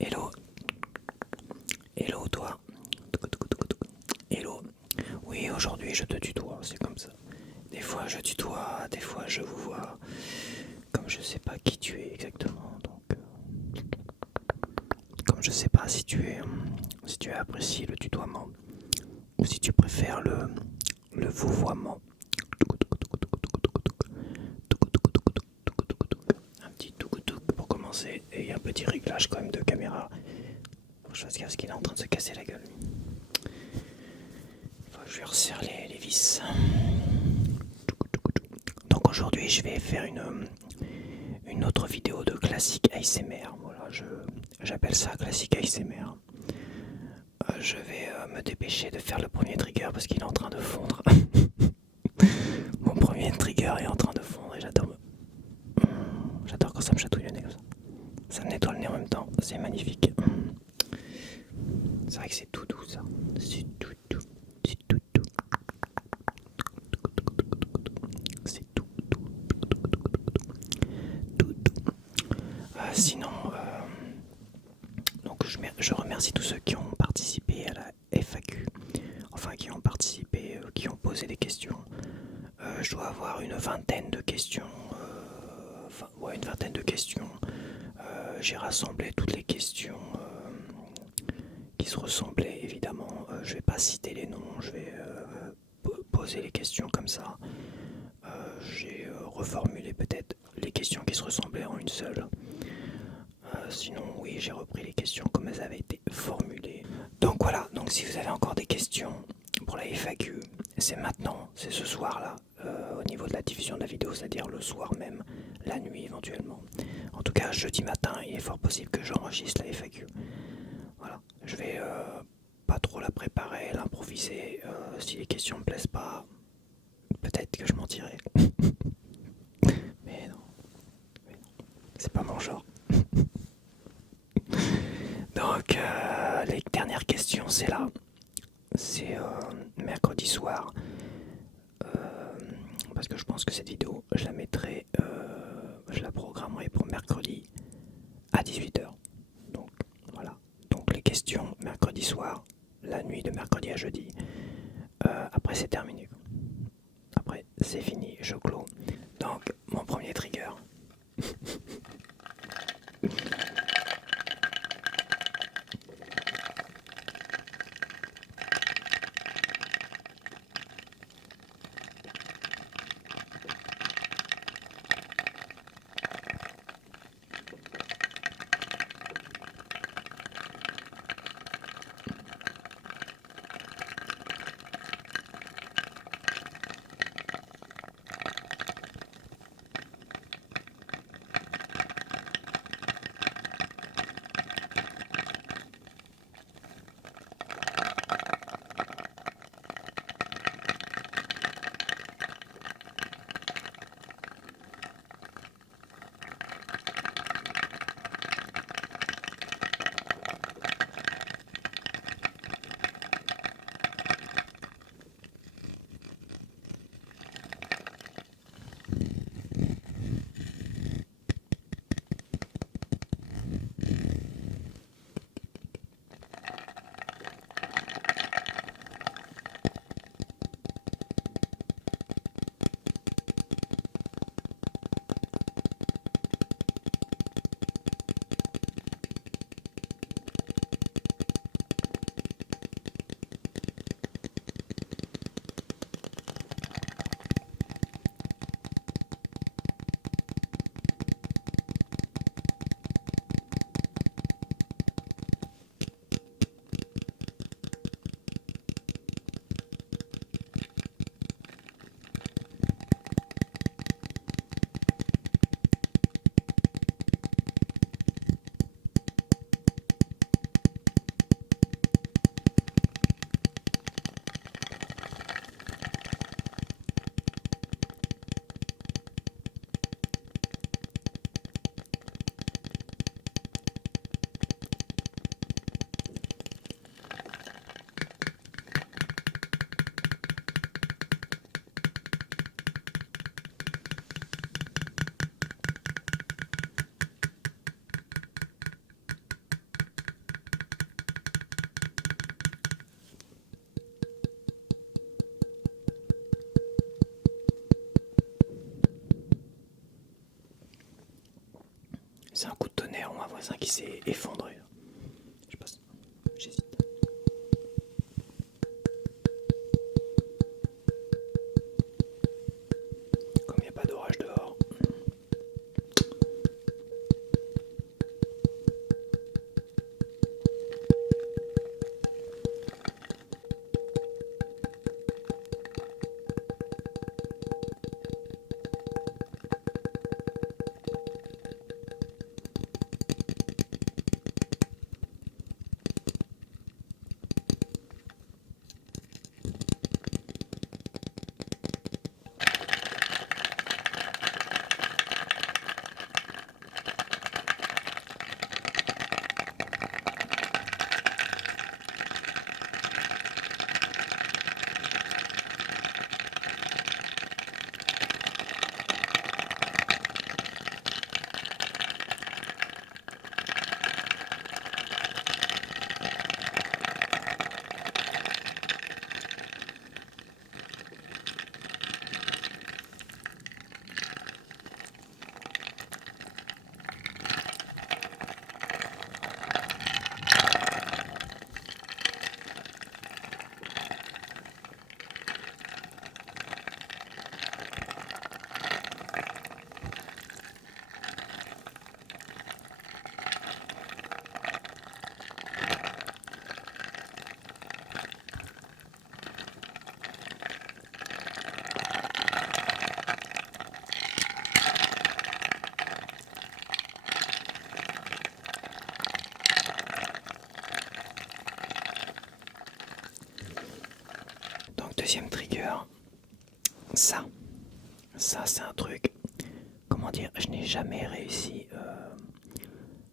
Hello, hello toi. Hello. Oui, aujourd'hui je te tutoie, c'est comme ça. Des fois je tutoie, des fois je vous vois. Comme je sais pas qui tu es exactement, donc comme je sais pas si tu apprécies le tutoiement ou si tu préfères le vouvoiement. Un petit touc pour commencer et un petit réglage quand même de caméra. Faut que je fasse gaffe parce qu'il est en train de se casser la gueule. Faut que je lui resserre les vis. Donc aujourd'hui je vais faire une autre vidéo de classique ASMR. Voilà, j'appelle ça classique ASMR. Je vais me dépêcher de faire le premier trigger parce qu'il est en train de fondre. Mon premier trigger est en train de fondre et j'adore quand ça me chatouille le nez comme ça. Ça me nettoie le nez en même temps, c'est magnifique. C'est vrai que c'est tout doux ça. C'est tout doux. C'est tout doux. C'est tout doux. Tout doux. Sinon, donc je remercie tous ceux qui ont participé à la FAQ. Enfin, qui ont participé, qui ont posé des questions. Je dois avoir une vingtaine de questions. Ouais, une vingtaine de questions. J'ai rassemblé toutes les questions qui se ressemblaient, évidemment. Je vais pas citer les noms, je vais poser les questions comme ça. J'ai reformulé peut-être les questions qui se ressemblaient en une seule. Sinon, oui, j'ai repris les questions comme elles avaient été formulées. Donc voilà, donc si vous avez encore des questions pour la FAQ, c'est maintenant, c'est ce soir-là, au niveau de la diffusion de la vidéo, c'est-à-dire le soir même, la nuit éventuellement. En tout cas, jeudi matin, il est fort possible que j'enregistre la FAQ. Voilà, je vais pas trop la préparer, l'improviser. Si les questions me plaisent pas, peut-être que je m'en tirerai. Mais non, c'est pas mon genre. Donc, les dernières questions, c'est là. C'est mercredi soir. Parce que je pense que cette vidéo, je la mettrai, je la programmerai pour mercredi à 18h. Donc, voilà. Donc, les questions, mercredi soir, la nuit de mercredi à jeudi. Après, c'est terminé. Après, c'est fini, je clôt. Donc, mon premier trigger. C'est un coup de tonnerre ou un voisin qui s'est effondré. Je passe. J'hésite. Comme il n'y a pas d'orage dehors. Donc deuxième trigger. Ça c'est un truc. Comment dire, je n'ai jamais réussi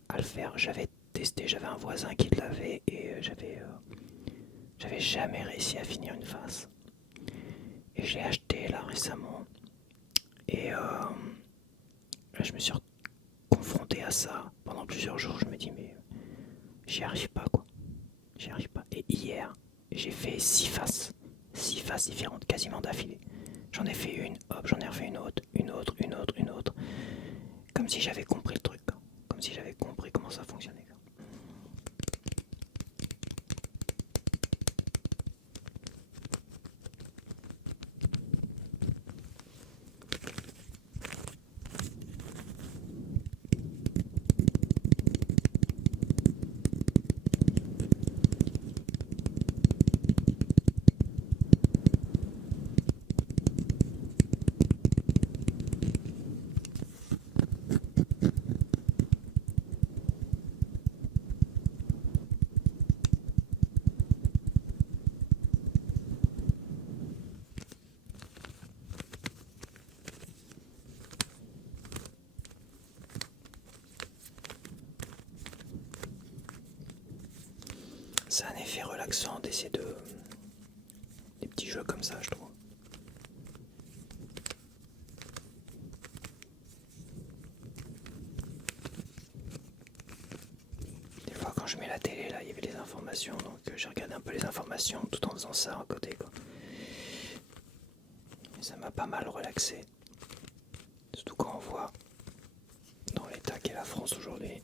à le faire. J'avais testé, j'avais un voisin qui l'avait et j'avais jamais réussi à finir une face. Et j'ai acheté là récemment. Et je me suis confronté à ça pendant plusieurs jours. Je me dis mais j'y arrive pas quoi. J'y arrive pas. Et hier, j'ai fait 6 faces. 6 faces différentes, quasiment d'affilée. J'en ai fait une, hop, j'en ai refait une autre, une autre, une autre, une autre. Comme si j'avais compris le truc. Comme si j'avais compris comment ça fonctionnait. C'est un effet relaxant d'essayer des petits jeux comme ça, je trouve. Des fois quand je mets la télé là, il y avait les informations, donc j'ai regardé un peu les informations tout en faisant ça à côté quoi. Et ça m'a pas mal relaxé. Surtout quand on voit dans l'état qu'est la France aujourd'hui.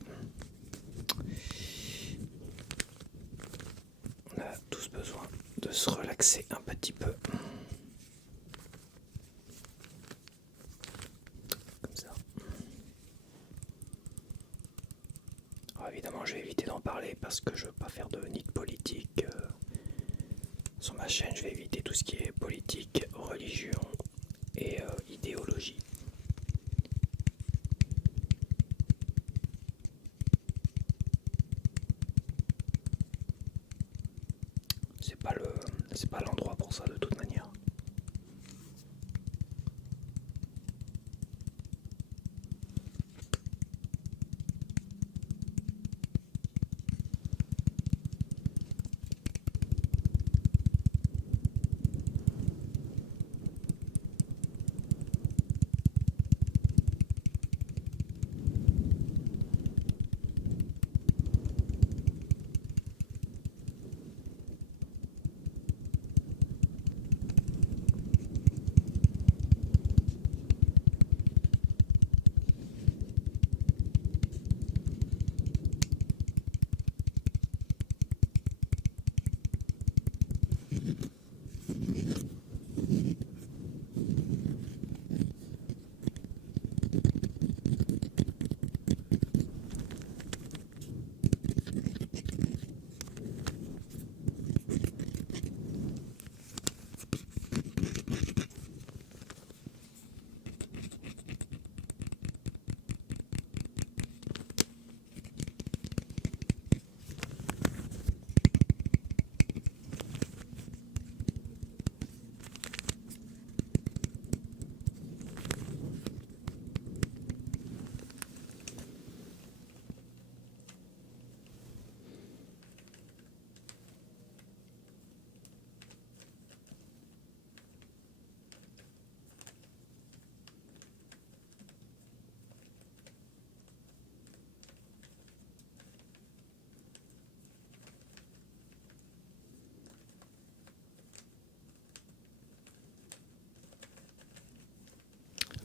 On a tous besoin de se relaxer un petit peu. Comme ça. Alors évidemment, je vais éviter d'en parler parce que je veux pas faire de nique politique. Sur ma chaîne, je vais éviter tout ce qui est politique, religion et idéologie. C'est pas l'endroit pour ça de toute manière.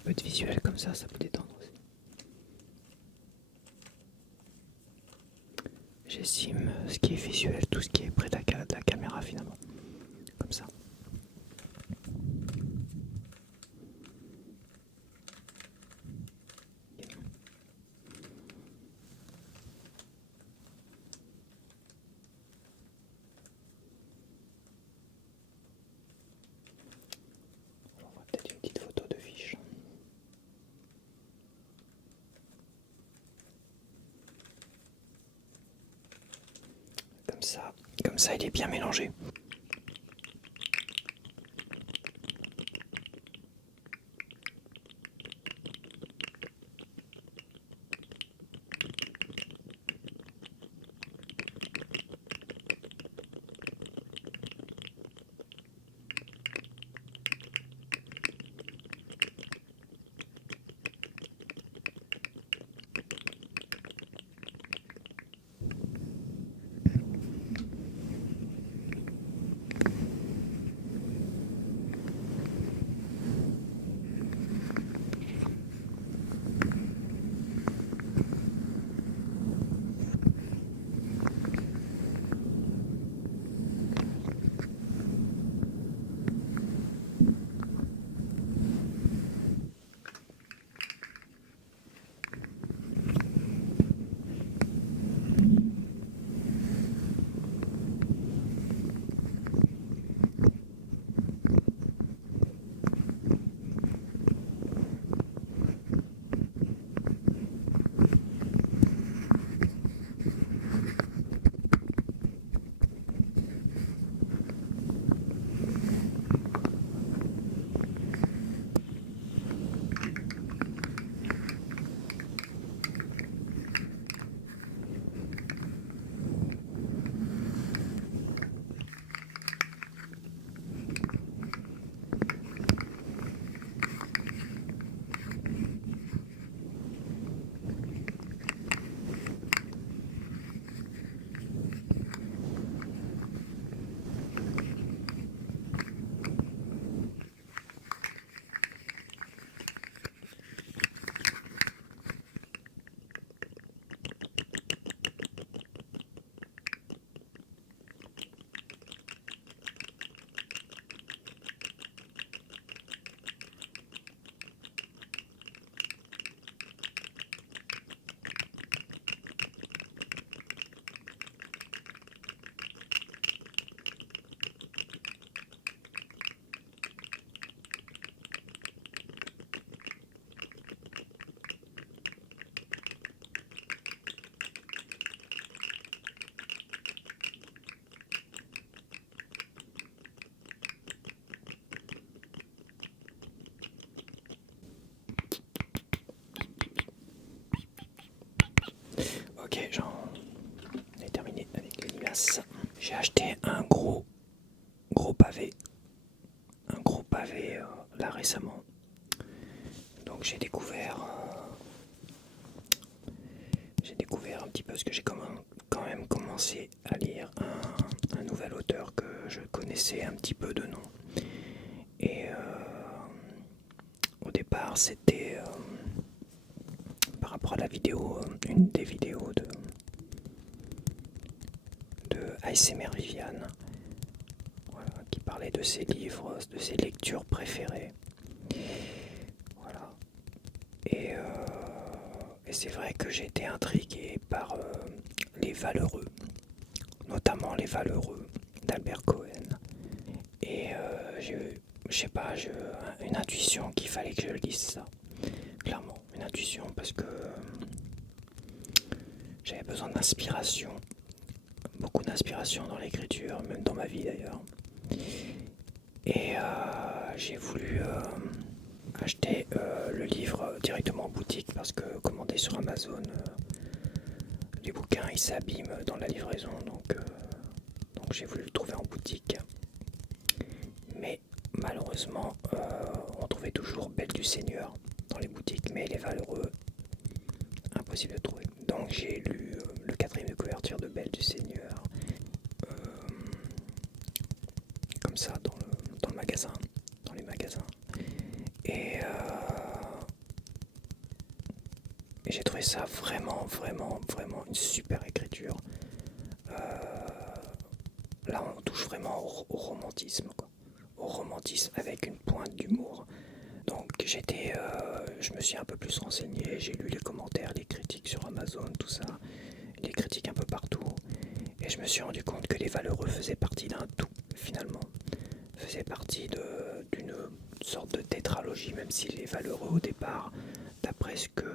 peu de visuel comme ça peut détendre aussi. J'estime ce qui est visuel, tout ce qui est près de la caméra finalement. Comme ça. On voit peut-être une petite photo de fiche. Comme ça il est bien mélangé. Ok, j'en ai terminé avec les limaces. J'ai acheté un gros pavé. Un gros pavé là récemment. Donc j'ai découvert un petit peu ce que j'ai quand même commencé à lire un nouvel auteur que je connaissais un petit peu de nom. Et au départ c'était par rapport à la vidéo, une des vidéos de ASMR Viviane, voilà, qui parlait de ses livres, de ses lectures préférées. Voilà. Et c'est vrai que j'ai été intrigué par Les Valeureux, notamment Les Valeureux d'Albert Cohen. Et je sais pas, j'ai une intuition qu'il fallait que je lise ça. Clairement, une intuition parce que j'avais besoin d'inspiration. Beaucoup d'inspiration dans l'écriture, même dans ma vie d'ailleurs. Et j'ai voulu acheter le livre directement en boutique parce que commander sur Amazon, les bouquins ils s'abîment dans la livraison, donc j'ai voulu le trouver en boutique. Mais malheureusement, on trouvait toujours Belle du Seigneur dans les boutiques, mais Les Valeureux, impossible de trouver. Donc j'ai lu le 4e de couverture de Belle du Seigneur, comme ça dans le magasin, dans les magasins. Et Et j'ai trouvé ça vraiment une super écriture. Là, on touche vraiment au romantisme, quoi. Au romantisme avec une pointe d'humour. Donc je me suis un peu plus renseigné, j'ai lu les commentaires, les critiques sur Amazon, tout ça, les critiques un peu partout, et je me suis rendu compte que les Valeureux faisaient partie d'un tout, finalement. Faisaient partie d'une sorte de tétralogie, même si les Valeureux au départ, d'après ce que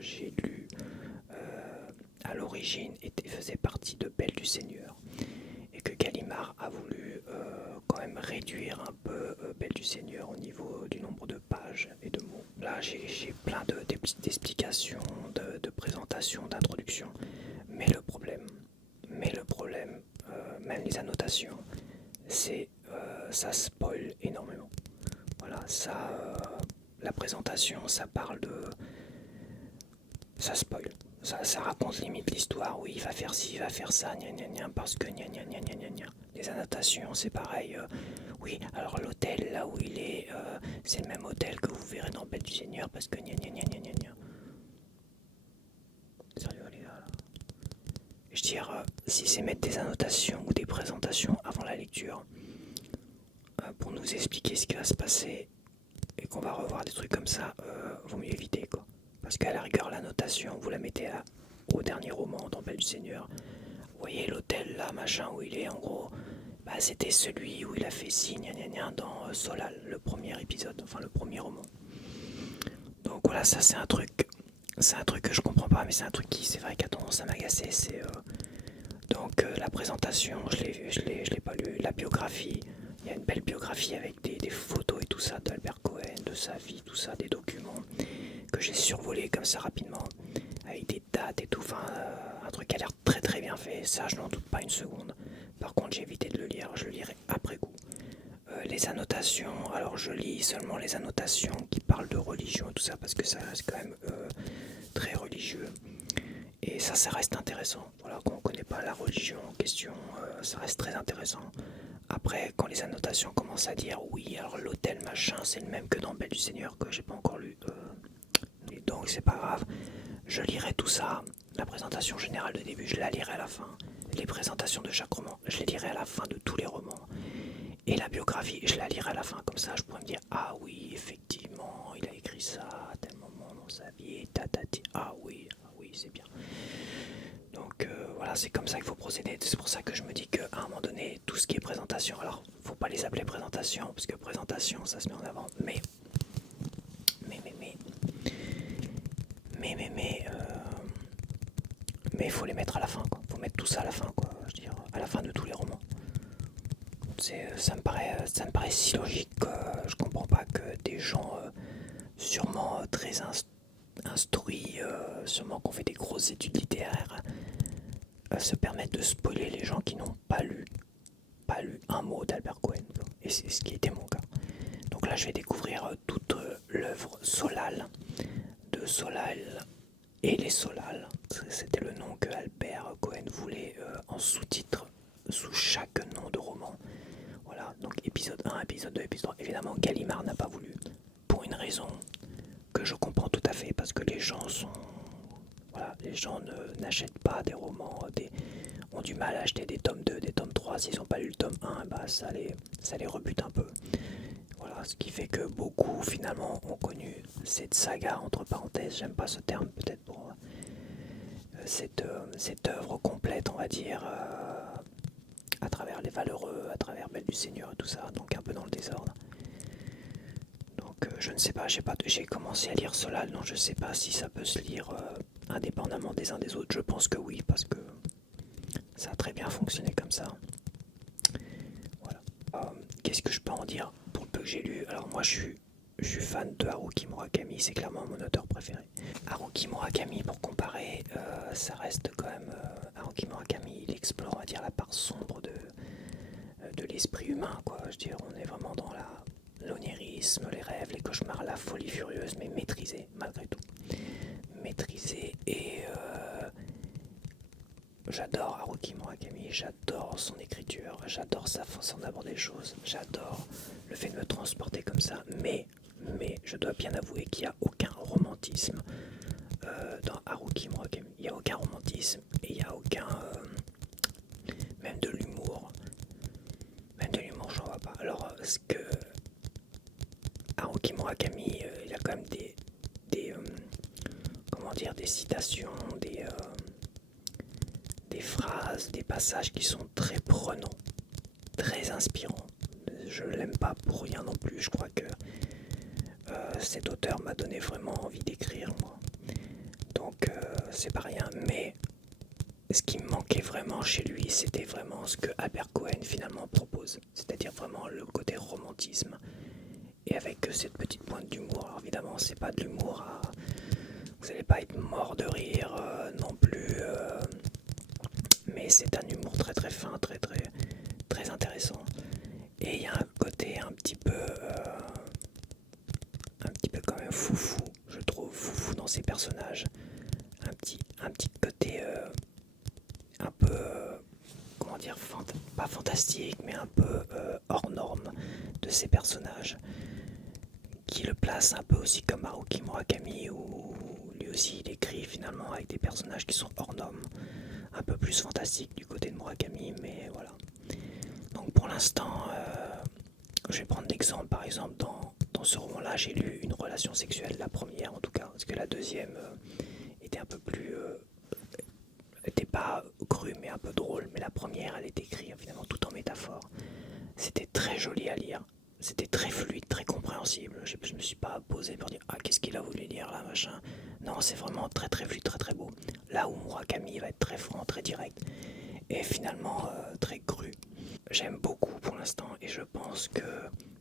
j'ai lu, à l'origine faisaient partie de Belle du Seigneur. Et que Gallimard a voulu quand même réduire un peu Belle du Seigneur au niveau du nombre de pages et de mots. Là, j'ai plein d'explications, de présentations, d'introductions. Mais le problème, même les annotations, c'est ça spoil énormément. Voilà, la présentation, ça parle de... Ça spoil. Ça raconte limite l'histoire, oui, il va faire ci, il va faire ça, gna gna gna, parce que gna gna gna gna gna gna. Les annotations, c'est pareil. Oui, alors l'hôtel, là où il est, c'est le même hôtel que vous verrez dans Belle du Seigneur, parce que gna gna gna gna gna gna. Sérieux, les gars, là. Je veux dire, si c'est mettre des annotations ou des présentations avant la lecture, pour nous expliquer ce qui va se passer, et qu'on va revoir des trucs comme ça, vaut mieux éviter, quoi. Parce qu'à la rigueur, la notation, vous la mettez au dernier roman dans Belle du Seigneur. Vous voyez l'hôtel là, machin, où il est, en gros, bah, c'était celui où il a fait ci, gna gna gna, dans Solal, le premier épisode, enfin le premier roman. Donc voilà, ça c'est un truc que je comprends pas, mais c'est un truc qui, c'est vrai, qui a tendance à m'agacer. Donc la présentation, je l'ai pas lu. La biographie, il y a une belle biographie avec des photos et tout ça d'Albert Cohen, de sa vie, tout ça, des documents que j'ai survolé comme ça rapidement, avec des dates et tout, enfin un truc qui a l'air très bien fait, ça je n'en doute pas une seconde. Par contre j'ai évité de le lire, je le lirai après coup. Les annotations, alors je lis seulement les annotations qui parlent de religion et tout ça, parce que ça reste quand même très religieux. Et ça reste intéressant. Voilà, quand on ne connaît pas la religion en question, ça reste très intéressant. Après, quand les annotations commencent à dire oui, alors l'hôtel machin, c'est le même que dans Belle du Seigneur, que j'ai pas encore lu, et donc c'est pas grave, je lirai tout ça. La présentation générale de début, je la lirai à la fin. Les présentations de chaque roman, je les lirai à la fin de tous les romans. Et la biographie, je la lirai à la fin, comme ça je pourrais me dire ah oui, effectivement, il a écrit ça à tel moment dans sa vie, tatati, ah oui, c'est bien. Donc voilà, c'est comme ça qu'il faut procéder. C'est pour ça que je me dis qu'à un moment donné, tout ce qui est présentation, alors faut pas les appeler présentation, parce que présentation, ça se met en avant, mais il faut les mettre à la fin, quoi. Faut mettre tout ça à la fin, quoi. Je veux dire, à la fin de tous les romans. Ça me paraît si logique que je comprends pas que des gens sûrement très instruits, sûrement qu'on fait des grosses études littéraires, se permettent de spoiler les gens qui n'ont pas lu un mot d'Albert Cohen. Et c'est ce qui était mon cas. Donc là, je vais découvrir toute l'œuvre Solal, de Solal et les Solal. C'était le nom que Albert Cohen voulait en sous-titre sous chaque nom de roman. Voilà, donc épisode 1, épisode 2, épisode 3. Évidemment, Gallimard n'a pas voulu, pour une raison que je comprends tout à fait, parce que les gens sont... Voilà, les gens n'achètent pas des romans, ont du mal à acheter des tomes 2, des tomes 3. S'ils n'ont pas lu le tome 1, bah, ça les rebute un peu. Voilà, ce qui fait que beaucoup, finalement, ont connu cette saga, entre parenthèses, j'aime pas ce terme, peut-être pour cette œuvre complète, on va dire, à travers les Valeureux, à travers Belle du Seigneur et tout ça, donc un peu dans le désordre. Donc je ne sais pas, j'ai commencé à lire Solal, donc je ne sais pas si ça peut se lire indépendamment des uns des autres. Je pense que oui, parce que ça a très bien fonctionné comme ça. Voilà. Qu'est-ce que je peux en dire pour le peu que j'ai lu? Alors moi je suis fan de Haruki Murakami, c'est clairement mon auteur préféré. Haruki Murakami, pour comparer, ça reste quand même... Haruki Murakami, il explore, on va dire, la part sombre de l'esprit humain, quoi. Je veux dire, on est vraiment dans l'onirisme, les rêves, les cauchemars, la folie furieuse, mais maîtrisée, malgré tout. Maîtrisée, et j'adore Haruki Murakami, j'adore son écriture, j'adore sa façon d'aborder les choses, j'adore le fait de me transporter comme ça, mais je dois bien avouer qu'il n'y a aucun romantisme Haruki Murakami. Il n'y a aucun romantisme et il n'y a aucun... même de l'humour. Même de l'humour, j'en vois pas. Alors, ce que Haruki Murakami, il a quand même des comment dire, des citations, des phrases, des passages qui sont très prenants, très inspirants. Je l'aime pas pour rien non plus. Je crois que cet auteur m'a donné vraiment envie d'écrire, moi. Donc, c'est pas rien. Mais ce qui me manquait vraiment chez lui, c'était vraiment ce que Albert Cohen finalement propose. C'est-à-dire vraiment le côté romantisme. Et avec cette petite pointe d'humour. Alors évidemment, c'est pas de l'humour à... Vous n'allez pas être mort de rire non plus. Mais c'est un humour très très fin, très très très intéressant. Et il y a un côté un petit peu quand même foufou, je trouve, foufou dans ces personnages. Un petit côté un peu, comment dire, pas fantastique, mais un peu hors norme de ces personnages, qui le place un peu aussi comme Haruki Murakami, où lui aussi il écrit finalement avec des personnages qui sont hors normes, un peu plus fantastiques du côté de Murakami, mais voilà. Donc pour l'instant, je vais prendre l'exemple, par exemple, dans ce roman-là, j'ai lu une relation sexuelle, la première en tout cas, parce que la deuxième était un peu plus... était pas crue, mais un peu drôle, mais la première, elle est écrite finalement tout en métaphore. C'était très joli à lire, c'était très fluide, très compréhensible. Je me suis pas posé pour dire « Ah, qu'est-ce qu'il a voulu dire là, machin ?» Non, c'est vraiment très très fluide, très très beau. Là où Murakami va être très franc, très direct, et finalement très cru. J'aime beaucoup pour l'instant et je pense que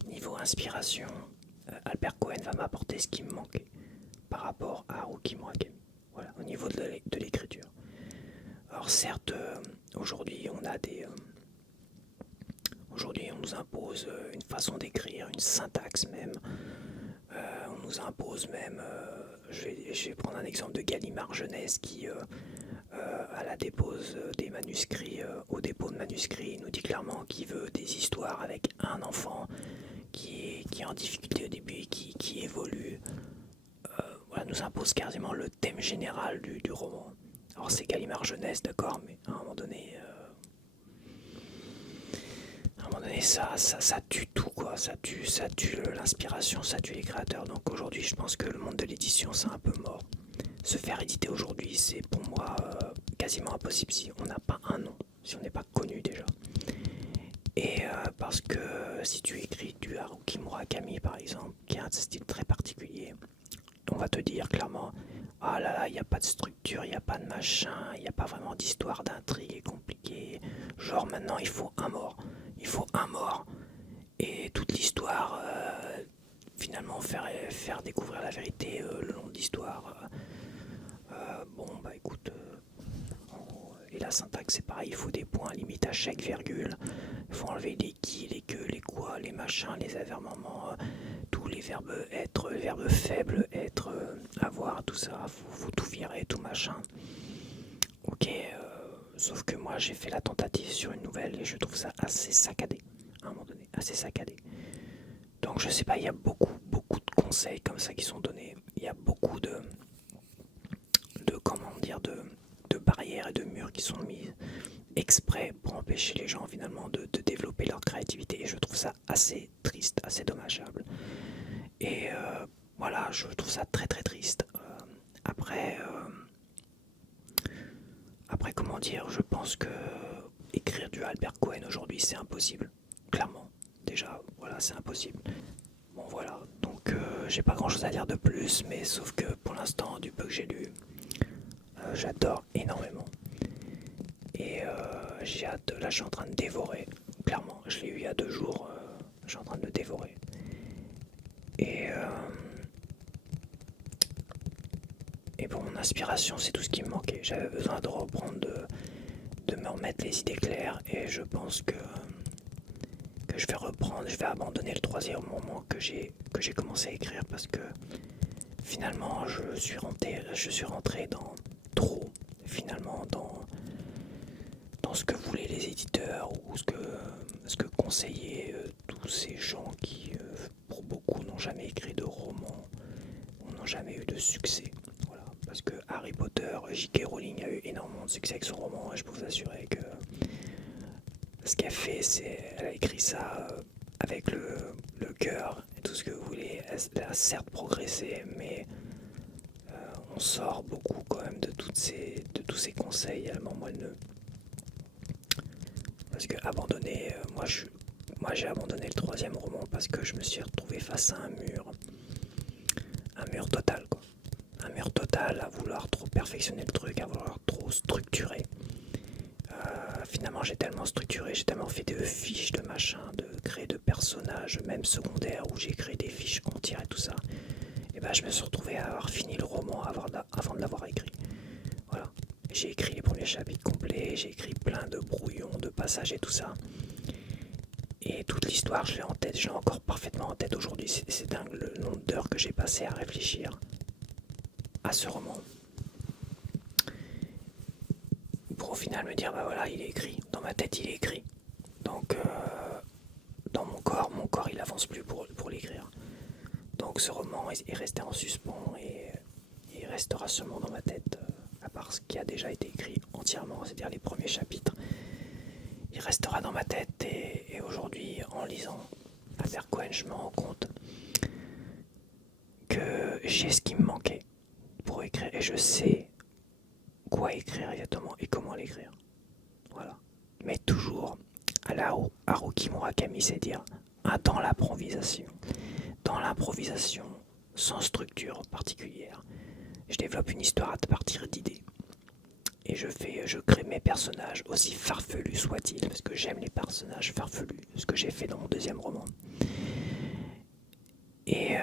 niveau inspiration, Albert Cohen va m'apporter ce qui me manquait par rapport à Haruki Murakami. Voilà, au niveau de l'écriture. Alors certes, aujourd'hui aujourd'hui on nous impose une façon d'écrire, une syntaxe même. On nous impose même, je vais prendre un exemple de Gallimard Jeunesse qui à la dépose des manuscrits, au dépôt de manuscrits, nous dit clairement qu'il veut des histoires avec un enfant qui est en difficulté au début et qui évolue. Voilà, nous impose quasiment le thème général du roman. Alors c'est Gallimard Jeunesse, d'accord, mais à un moment donné, ça tue tout, quoi. Ça tue l'inspiration, ça tue les créateurs. Donc aujourd'hui, je pense que le monde de l'édition, c'est un peu mort. Se faire éditer aujourd'hui, c'est pour moi quasiment impossible si on n'a pas un nom, si on n'est pas connu déjà. Et parce que si tu écris du Haruki Murakami par exemple, qui a un style très particulier, on va te dire clairement ah là là, il n'y a pas de structure, il n'y a pas de machin, il n'y a pas vraiment d'histoire, d'intrigue compliquée. Genre maintenant il faut un mort. Il faut un mort. Et toute l'histoire, finalement faire découvrir la vérité le long de l'histoire. Bon bah écoute, et la syntaxe c'est pareil, il faut des points limite à chaque virgule. Il faut enlever les qui, les que, les quoi, les machins, les avermements, tous les verbes être, les verbes faibles, être, avoir, tout ça, faut tout virer, tout machin. Ok, sauf que moi j'ai fait la tentative sur une nouvelle et je trouve ça assez saccadé, à un moment donné, assez saccadé. Donc je sais pas, il y a beaucoup de conseils comme ça qui sont donnés. Il y a beaucoup de comment dire, de barrières et de murs qui sont mises exprès pour empêcher les gens finalement de développer leur créativité. Et je trouve ça assez triste, assez dommageable. Et voilà, je trouve ça très très triste. Après, comment dire, je pense que écrire du Albert Cohen aujourd'hui c'est impossible. Clairement, déjà, voilà, c'est impossible. Bon voilà, donc j'ai pas grand chose à dire de plus, mais sauf que pour l'instant, du peu que j'ai lu, j'adore énormément. Et j'ai hâte, là je suis en train de dévorer, clairement, je l'ai eu il y a 2 jours, je suis en train de le dévorer. Et pour mon inspiration, c'est tout ce qui me manquait. J'avais besoin de reprendre, de me remettre les idées claires, et je pense que je vais reprendre, je vais abandonner le 3e moment que j'ai commencé à écrire parce que finalement je suis rentré dans trop, finalement dans ce que voulaient les éditeurs ou ce que conseillaient tous ces gens qui, pour beaucoup, n'ont jamais écrit de roman ou n'ont jamais eu de succès. Voilà. Parce que Harry Potter l'auteur J.K. Rowling a eu énormément de succès avec son roman et je peux vous assurer que ce qu'elle fait, c'est elle a écrit ça avec le cœur et tout ce que vous voulez. Elle a certes progressé, mais on sort beaucoup quand même de tous ces conseils à moment moelleux. Parce que abandonner, moi j'ai abandonné le troisième roman parce que je me suis retrouvé face à un mur total quoi. Un mur total à vouloir trop perfectionner le truc, à vouloir trop structurer. Finalement j'ai tellement structuré, j'ai tellement fait de fiches de machin, de créer de personnages, même secondaires, où j'ai créé des fiches entières et tout ça. Et ben je me suis retrouvé à avoir fini le roman avant de l'avoir écrit. Voilà. J'ai écrit les premiers chapitres complets, j'ai écrit plein de brouillons, de passages et tout ça. Et toute l'histoire, je l'ai en tête, je l'ai encore parfaitement en tête aujourd'hui. C'est dingue le nombre d'heures que j'ai passé à réfléchir à ce roman. Pour au final me dire, bah voilà, il est écrit. Dans ma tête, il est écrit. Donc, dans mon corps il avance plus pour l'écrire. Donc ce roman est resté en suspens et il restera seulement dans ma tête, à part ce qui a déjà été écrit entièrement, c'est-à-dire les premiers chapitres. Il restera dans ma tête et aujourd'hui, en lisant Albert Cohen, je me rends compte que j'ai ce qui me manquait pour écrire et je sais quoi écrire exactement et comment l'écrire. Voilà. Mais toujours à la Haruki Murakami, c'est dire dans l'improvisation. Dans l'improvisation, sans structure particulière, je développe une histoire à partir d'idées. Et je crée mes personnages, aussi farfelus soient-ils, parce que j'aime les personnages farfelus, ce que j'ai fait dans mon deuxième roman. Et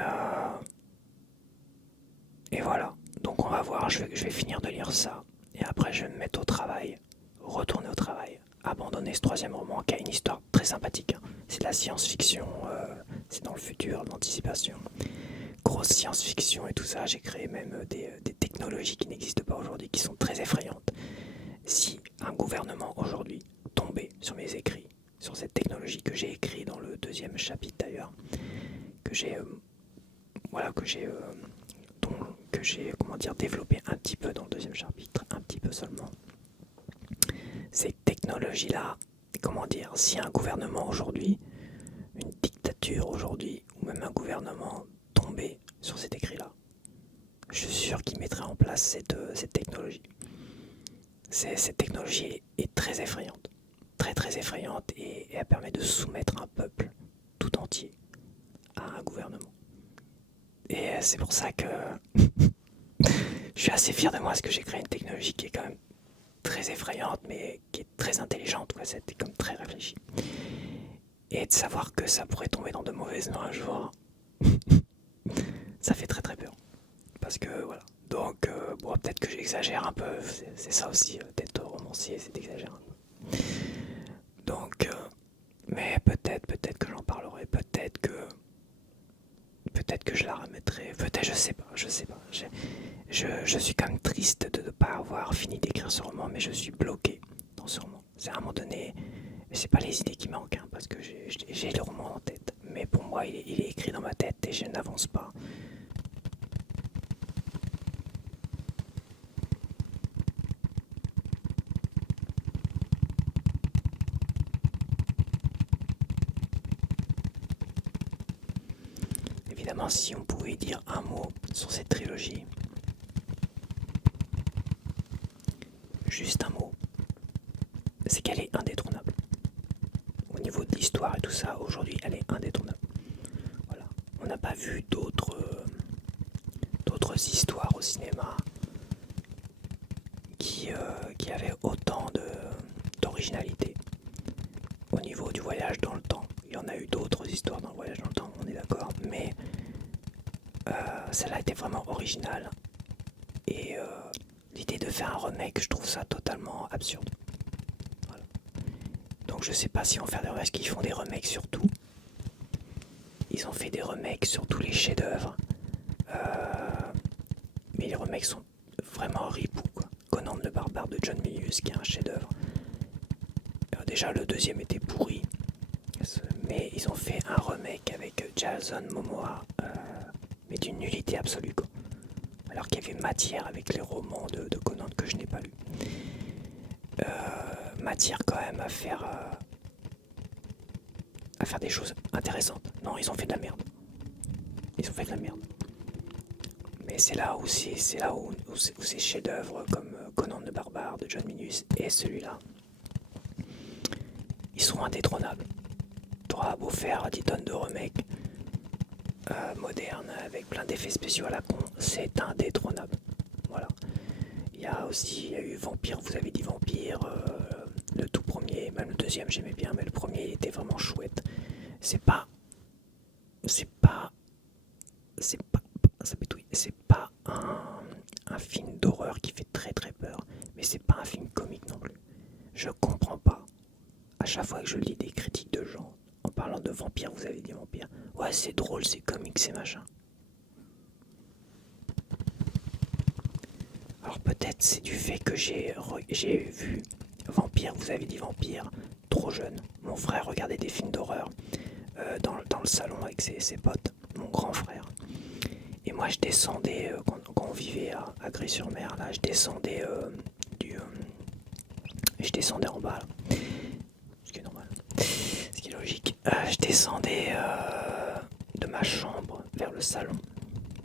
voilà, donc on va voir, je vais finir de lire ça, et après je vais me mettre au travail, retourner au travail, abandonner ce troisième roman qui a une histoire très sympathique. C'est de la science-fiction, c'est dans le futur, de l'anticipation. Grosse science-fiction et tout ça, j'ai créé même des technologies qui n'existent pas aujourd'hui, qui sont très effrayantes. Si un gouvernement aujourd'hui tombait sur mes écrits, sur cette technologie que j'ai écrit dans le deuxième chapitre d'ailleurs, que j'ai développé un petit peu dans le deuxième chapitre, un petit peu seulement. Ces technologies-là, si un gouvernement aujourd'hui, une dictature aujourd'hui, ou même un gouvernement tombait sur cet écrit-là, je suis sûr qu'il mettrait en place cette technologie. Cette technologie est très effrayante, très très effrayante, et elle permet de soumettre un peuple tout entier à un gouvernement. Et c'est pour ça que je suis assez fier de moi, parce que j'ai créé une technologie qui est quand même très effrayante, mais qui est très intelligente, quoi. C'était comme très réfléchi. Et de savoir que ça pourrait tomber dans de mauvaises mains un jour, ça fait très très peur. Parce que voilà. Donc, peut-être que j'exagère un peu, c'est ça aussi, d'être romancier, c'est d'exagérer un peu. Donc, mais peut-être que j'en parlerai, peut-être que je la remettrai, peut-être, je sais pas. Je suis quand même triste de ne pas avoir fini d'écrire ce roman, mais je suis bloqué dans ce roman. C'est à un moment donné, c'est pas les idées qui manquent, hein, parce que j'ai le roman en tête, mais pour moi, il est écrit dans ma tête et je n'avance pas. Évidemment, si on pouvait dire un mot sur cette trilogie, juste un mot, c'est qu'elle est indétrônable. Au niveau de l'histoire et tout ça, aujourd'hui, elle est indétrônable. Voilà. On n'a pas vu d'autres histoires au cinéma qui avaient autant d'originalité. Au niveau du voyage dans le temps, il y en a eu d'autres histoires dans le voyage dans le temps, on est d'accord, mais celle-là était vraiment originale. Et l'idée de faire un remake, je trouve ça totalement absurde. Voilà. Donc je sais pas si on fait des remakes, parce qu'ils font des remakes sur tout. Ils ont fait des remakes sur tous les chefs-d'œuvre. Mais les remakes sont vraiment ripoux, quoi. Conan le barbare de John Milius, qui est un chef-d'œuvre. Déjà le deuxième était pourri, mais ils ont fait un remake avec Jason Momoa, mais d'une nullité absolue, quoi. alors qu'il y avait matière avec les romans de Conan que je n'ai pas lu. Matière quand même à faire des choses intéressantes. Non, ils ont fait de la merde. Ils ont fait de la merde. Mais c'est là où ces chefs-d'œuvre comme Conan le Barbare de John Minus et celui-là, ils seront indétrônables. T'auras beau faire 10 tonnes de remakes modernes avec plein d'effets spéciaux à la con, c'est indétrônable. Voilà. Il y a eu Vampire, vous avez dit Vampire, le tout premier, même le deuxième j'aimais bien, mais le premier il était vraiment chouette. C'est pas un film d'horreur qui fait très très peur, mais c'est pas un film comique non plus. Je comprends pas. À chaque fois que je lis des critiques de gens en parlant de Vampire, vous avez dit Vampire. Ouais, c'est drôle, c'est comique, c'est machin. Alors peut-être c'est du fait que j'ai vu Vampire, vous avez dit Vampire, trop jeune. Mon frère regardait des films d'horreur dans le salon avec ses potes, mon grand frère. Et moi je descendais, quand on vivait à Grès-sur-Mer, là, je descendais en bas, là. Ce qui est normal, ce qui est logique. Je descendais de ma chambre vers le salon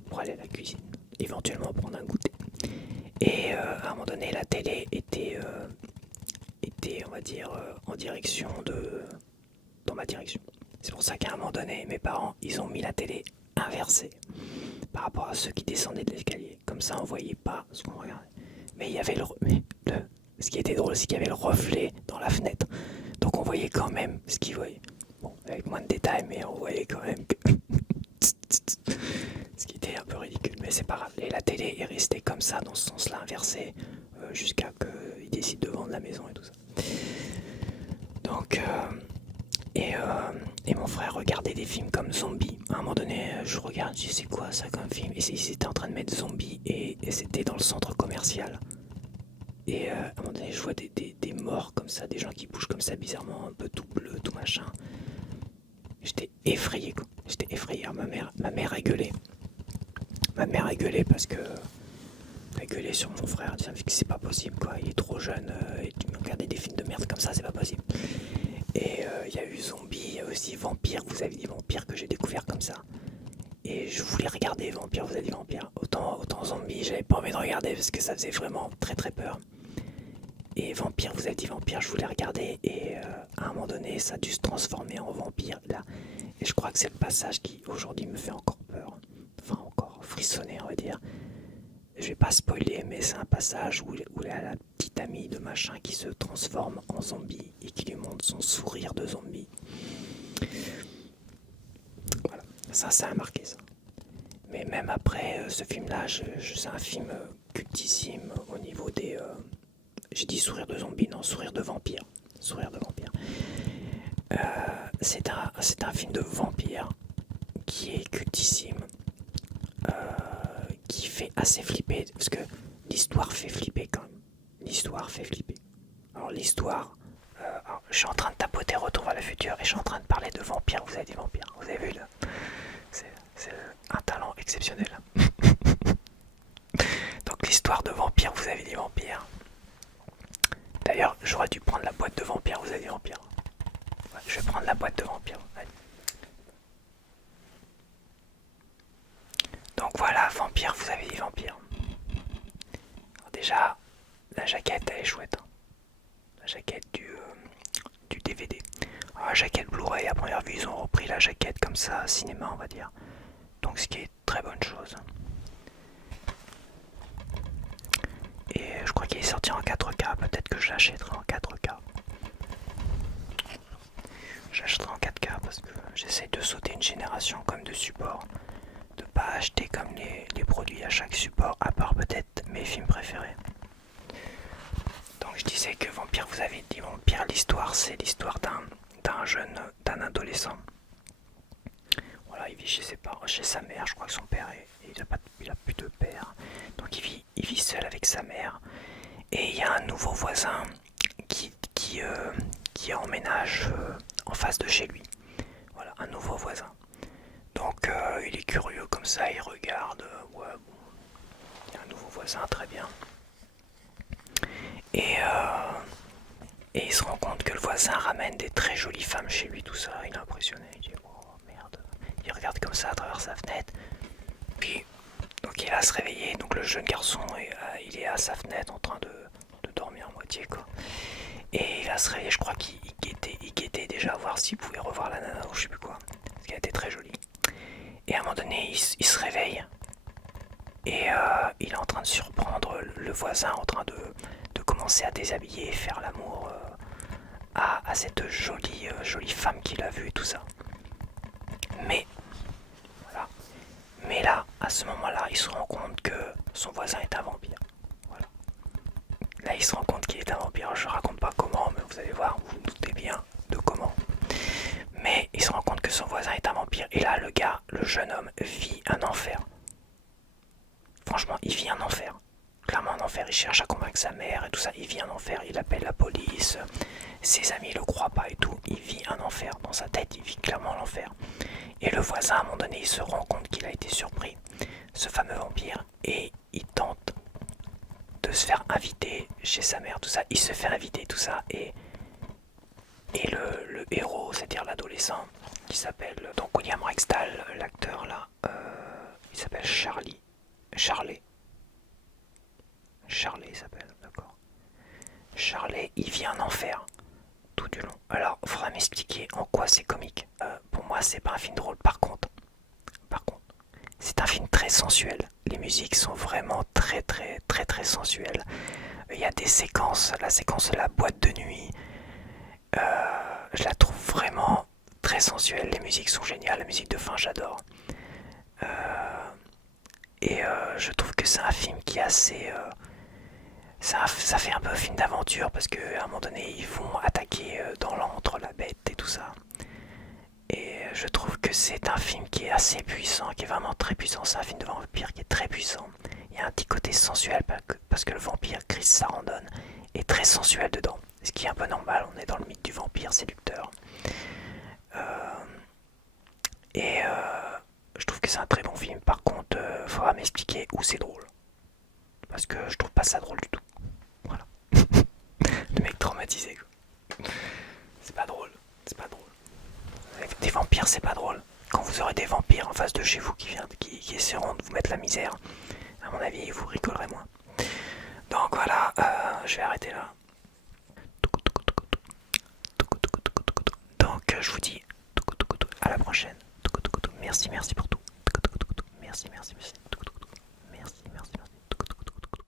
pour aller à la cuisine, éventuellement prendre un goûter. Et à un moment donné, la télé était on va dire, en direction dans ma direction. C'est pour ça qu'à un moment donné, mes parents, ils ont mis la télé inversée par rapport à ceux qui descendaient de l'escalier. Comme ça, on voyait pas ce qu'on regardait. Mais il y avait ce qui était drôle, c'est qu'il y avait le reflet dans la fenêtre. Donc on voyait quand même ce qu'ils voyaient. Bon, avec moins de détails, mais on voyait quand même que... ce qui était un peu ridicule, mais c'est pas grave. Et la télé est restée comme ça, dans ce sens-là, inversée, jusqu'à qu'ils décident de vendre la maison et tout ça. Donc, et mon frère regardait des films comme Zombie. À un moment donné, je regarde, je dis c'est quoi ça comme film? Et ils étaient en train de mettre Zombie et c'était dans le centre commercial. Et à un moment donné, je vois des morts comme ça, des gens qui bougent comme ça bizarrement, un peu tout bleu, tout machin. J'étais effrayé, quoi. J'étais effrayé. Alors, ma mère a gueulé. Ma mère a gueulé parce que... a gueulé sur mon frère, disant que c'est pas possible, quoi. Il est trop jeune et tu me regardais des films de merde comme ça, c'est pas possible. Et il y a eu Zombie, il y a aussi Vampire, vous avez dit Vampire que j'ai découvert comme ça. Et je voulais regarder Vampire, vous avez dit Vampire. Autant Zombie, j'avais pas envie de regarder parce que ça faisait vraiment très très peur. Et Vampire, vous avez dit Vampire, je voulais regarder et à un moment donné, ça a dû se transformer en Vampire là. Et je crois que c'est le passage qui aujourd'hui me fait encore peur. Enfin encore frissonner, on va dire. Je vais pas spoiler, mais c'est un passage où il y a la petite amie de machin qui se transforme en zombie et qui lui montre son sourire de zombie. Voilà, ça a marqué ça. Mais même après ce film-là, c'est un film cultissime au niveau des... j'ai dit sourire de zombie, non, sourire de vampire. Sourire de vampire. C'est un film de vampire qui est cultissime. Qui fait assez flipper, parce que l'histoire fait flipper quand même. L'histoire fait flipper. Alors l'histoire, je suis en train de tapoter Retour vers le futur et je suis en train de parler de vampires. Vous avez dit vampires, vous avez vu là, c'est un talent exceptionnel. Donc l'histoire de vampires, vous avez dit vampires. D'ailleurs, j'aurais dû prendre la boîte de vampires, vous avez dit vampires. Ouais, je vais prendre la boîte de vampires. Allez. Donc voilà, Vampire, vous avez dit Vampire. Alors déjà, la jaquette, elle est chouette. Hein. La jaquette du DVD. Alors, la jaquette Blu-ray, à première vue, ils ont repris la jaquette comme ça, cinéma, on va dire. Donc ce qui est très bonne chose. Et je crois qu'il est sorti en 4K, peut-être que je l'achèterai en 4K. J'achèterai en 4K parce que j'essaie de sauter une génération comme de support. De pas acheter comme les produits à chaque support, à part peut-être mes films préférés. Donc je disais que Vampire, vous avez dit Vampire, l'histoire c'est l'histoire d'un adolescent. Voilà, il vit chez sa mère, je crois que son père il a plus de père. Donc il vit seul avec sa mère. Et il y a un nouveau voisin qui emménage en face de chez lui. Voilà, un nouveau voisin. Donc il est curieux comme ça, il regarde, ouais bon, Il y a un nouveau voisin, très bien. Et il se rend compte que le voisin ramène des très jolies femmes chez lui, tout ça. Il est impressionné, il dit oh merde. Il regarde comme ça à travers sa fenêtre. Puis, donc il va se réveiller. Donc le jeune garçon, il est à sa fenêtre en train de dormir à moitié, quoi. Et il va se réveiller, je crois qu'il guettait déjà à voir s'il pouvait revoir la nana ou je sais plus quoi. Parce qu'elle était très jolie. Et à un moment donné, il se réveille. Et il est en train de surprendre le voisin en train de commencer à déshabiller et faire l'amour à cette jolie femme qu'il a vue et tout ça. Mais, voilà. Mais là, à ce moment-là, il se rend compte que son voisin est un vampire. Voilà. Là, il se rend compte qu'il est un vampire. Je raconte pas comment, mais vous allez voir, vous vous doutez bien de comment. Mais il se rend compte que son voisin est un vampire. Et là, le gars, le jeune homme, vit un enfer. Franchement, il vit un enfer. Clairement un enfer, il cherche à convaincre sa mère et tout ça, il vit un enfer, il appelle la police, ses amis le croient pas et tout, il vit un enfer, dans sa tête il vit clairement l'enfer. Et le voisin à un moment donné il se rend compte qu'il a été surpris, ce fameux vampire, et il tente de se faire inviter chez sa mère, tout ça, il se fait inviter tout ça, et le héros, c'est-à-dire l'adolescent, qui s'appelle donc William Rextal, l'acteur là, il s'appelle Charlie il s'appelle, d'accord. Charlie, il vit un enfer tout du long. Alors, il faudra m'expliquer en quoi c'est comique. Pour moi, c'est pas un film drôle. Par contre, c'est un film très sensuel. Les musiques sont vraiment très sensuelles. Il y a des séquences, la séquence de la boîte de nuit, je la trouve vraiment très sensuelle. Les musiques sont géniales, la musique de fin, j'adore. Et je trouve que c'est un film qui est assez ça fait un peu un film d'aventure parce qu'à un moment donné ils vont attaquer dans l'antre la bête et tout ça. Et je trouve que c'est un film qui est assez puissant, qui est vraiment très puissant. C'est un film de vampire qui est très puissant. Il y a un petit côté sensuel parce que le vampire Chris Sarandon est très sensuel dedans. Ce qui est un peu normal, on est dans le mythe du vampire séducteur. Et je trouve que c'est un très bon film. Par contre, faudra m'expliquer où c'est drôle. Parce que je trouve pas ça drôle du tout. Voilà. Le mec traumatisé quoi. C'est pas drôle. C'est pas drôle. Avec des vampires c'est pas drôle. Quand vous aurez des vampires en face de chez vous qui essaieront de vous mettre la misère, à mon avis vous rigolerez moins. Donc voilà, je vais arrêter là. Donc je vous dis à la prochaine. Merci pour tout. Merci.